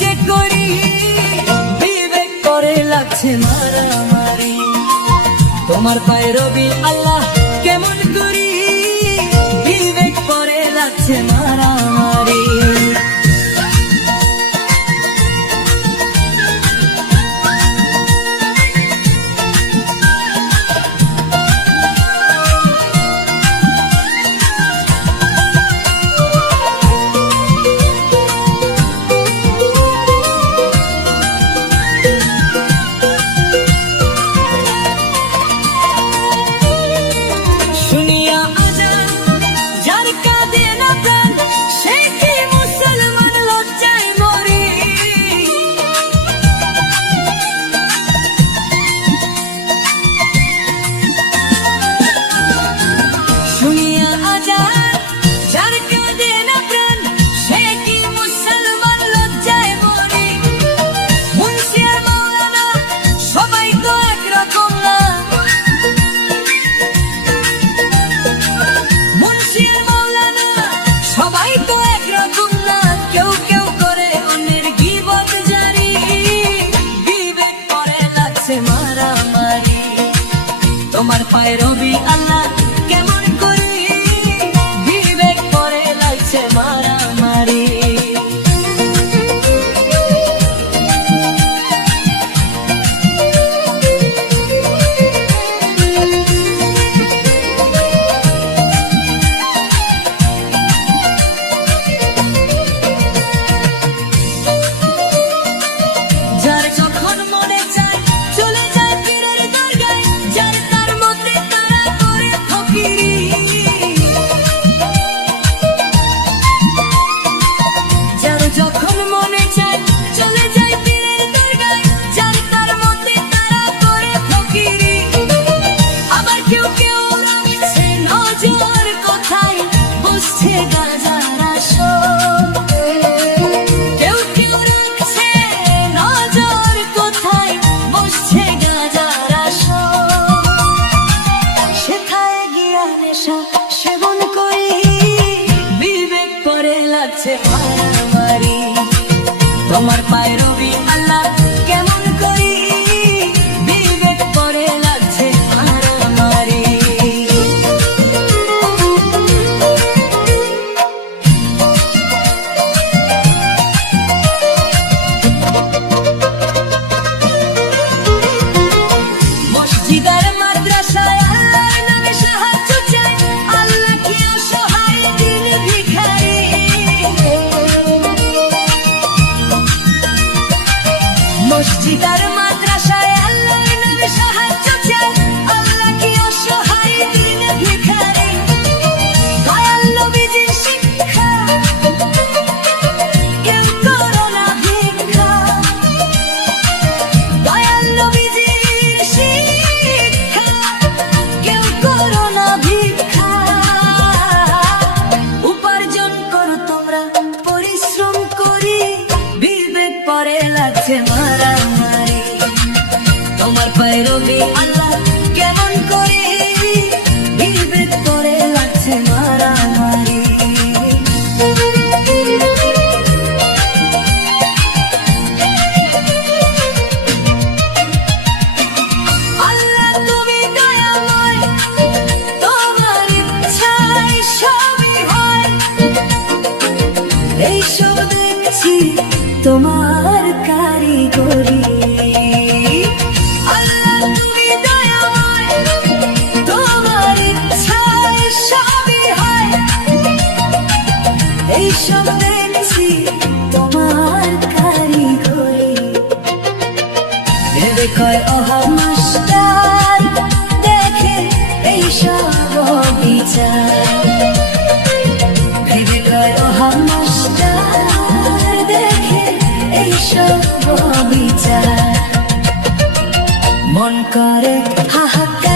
যে করি বিবেক করে লাগছে মারামারি। তোমার পায়ে রবি আল্লাহ কেমন করি বিবেক করে লাগছে মারামারি। তোমার পায়ে রবি আল্লাহ কেমন করি বিবেক করে লাগছে মারামারি। যার যখন মনে চায় চলে যায় পীরের দরগায়, যার তার মতে তারা করে ফকিরি। যার যখন মনে চায় চলে যায় পীরের দরগায়, যার তার মতে তারা করে ফকিরি। আবার কেউ কেউ রাখছে নজর কোথায় বসছে গাজার আসর, কেউ কেউ রাখছে নজর কোথায় বসছে গাজার আসর। সেথায় গিয়া নেশা সেবন করি বিবেক করে লাগছে মারামারি। তোমার পায়ে রবি আল্লাহ কেমন করি বিবেক করে লাগছে মারামারি। মসজিদ আর মাদ্রাসায় আল্লাহর নামে সাহায্য চাই, আল্লাহ কি অসহায় দিন ভিখারি। মসজিদ আর মাদ্রাসায় আল্লাহর নামে সাহায্য চাই, আল্লাহ কি অসহায় দিন ভিখারি। দয়াল নবীজির শিক্ষা কেউ করো না ভিক্ষা, দয়াল নবীজির শিক্ষা কেউ করো না ভিক্ষা। উপার্জন করো তোমরা পরিশ্রম করি বিবেক পরে লাগছে মারামারি। তোমার পায়ে রবি আল্লাহ কেমন করে বিবেক করে লাগছে মারামারি। আল্লাহ তুমি দয়াময়, তোমার ইচ্ছায় সবই হয়, এইসব দেখছি তোমার কারিগরি। আল্লাহ তুমি দয়াময়, তোমার ইচ্ছায় সবই হয়, এইসব দেখছি তোমার কারিগরি। ভেবে কয় অহা মাস্টার দেখে এইসব বিচার, ভেবে কয় অহা মাস্টার দেখে এইসব বিচার। মন করে হাহাকার